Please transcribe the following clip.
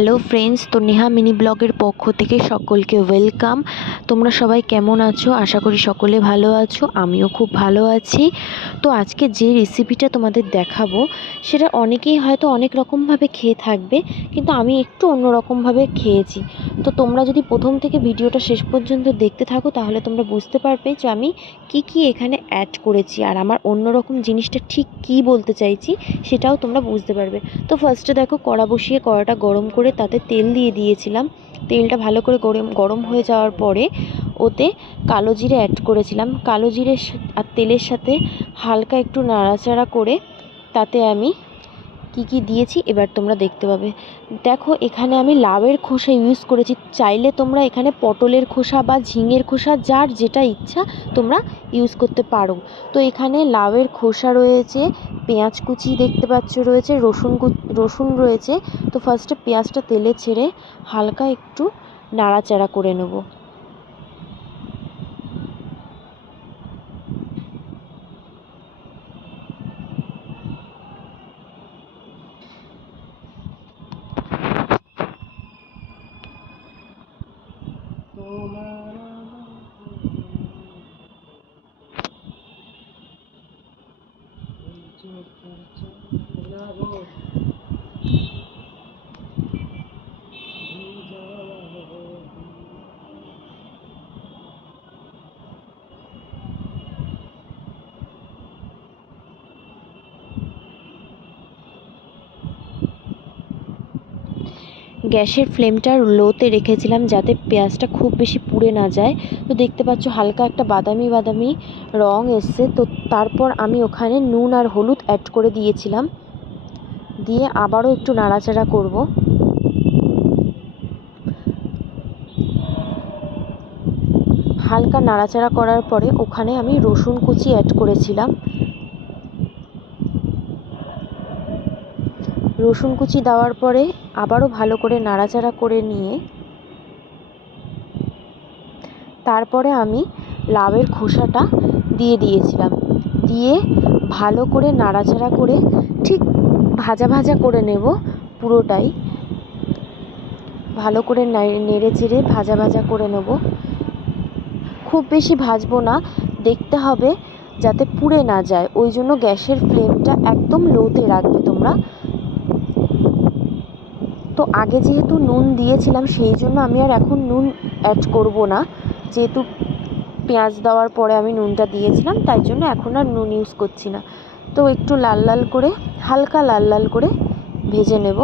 Hello friends, তো Neha mini ব্লগের পক্ষ থেকে সকলকে ওয়েলকাম। তোমরা সবাই কেমন আছো? আশা করি সকলে ভালো আছো, আমিও খুব ভালো আছি। তো আজকে যে রেসিপিটা তোমাদের দেখাবো সেটা অনেকেই হয়তো অনেক রকমভাবে খেয়ে থাকবে, কিন্তু আমি একটু অন্যরকমভাবে খেয়েছি। তো তোমরা যদি প্রথম থেকে ভিডিওটা শেষ পর্যন্ত দেখতে থাকো তাহলে তোমরা বুঝতে পারবে যে আমি কি এখানে অ্যাড করেছি আর আমার অন্যরকম জিনিসটা ঠিক কী বলতে চাইছি সেটাও তোমরা বুঝতে পারবে। তো ফার্স্টে দেখো, কড়া বসিয়ে কড়াটা গরম করে তাতে তেল দিয়ে দিয়েছিলাম। তেলটা ভালো করে গরম হয়ে যাওয়ার পরে ওতে কালো জিরে অ্যাড করেছিলাম। কালো জিরে আর তেলের সাথে হালকা একটু নাড়াচাড়া করে তাতে আমি কি দিয়েছি এবার তোমরা দেখতে পাবে। দেখো, এখানে আমি লাউয়ের খোসা ইউজ করেছি। চাইলে তোমরা এখানে পটলের খোসা বা ঝিঙের খোসা, যার যেটা ইচ্ছা তোমরা ইউজ করতে পারো। তো এখানে লাউয়ের খোসা রয়েছে, পেঁয়াজ কুচি দেখতে পাচ্ছ রয়েছে, রসুন রয়েছে। তো ফার্স্টে পেঁয়াজটা তেলে ছেড়ে হালকা একটু নাড়াচাড়া করে নেব। গ্যাসের ফ্লেমটা লোতে রেখেছিলাম যাতে পেঁয়াজটা খুব বেশি পুড়ে না যায়। তো দেখতে পাচ্ছ হালকা একটা বাদামি রং এসছে। তো তারপর আমি ওখানে নুন আর হলুদ অ্যাড করে দিয়েছিলাম, দিয়ে আবারও একটু নাড়াচাড়া করব। হালকা নাড়াচাড়া করার পরে ওখানে আমি রসুন কুচি অ্যাড করেছিলাম। রসুন কুচি দেওয়ার পরে আবারও ভালো করে নাড়াচাড়া করে নিয়ে তারপরে আমি লাউয়ের খোসাটা দিয়ে দিয়েছিলাম। দিয়ে ভালো করে নাড়াচাড়া করে ঠিক ভাজা করে নেব পুরোটাই। ভালো করে নেড়ে চেড়ে ভাজা করে নেব। খুব বেশি ভাজবো না, দেখতে হবে যাতে পুড়ে না যায়, ওই জন্য গ্যাসের ফ্লেমটা একদম লোতে রাখবে তোমরা। তো আগে যেহেতু নুন দিয়েছিলাম সেই জন্য আমি আর এখন নুন অ্যাড করব না, যেহেতু পেঁয়াজ দেওয়ার পরে আমি নুনটা দিয়েছিলাম তাই জন্য এখন আর নুন ইউজ করছি না। তো একটু হালকা লাল করে ভেজে নেব।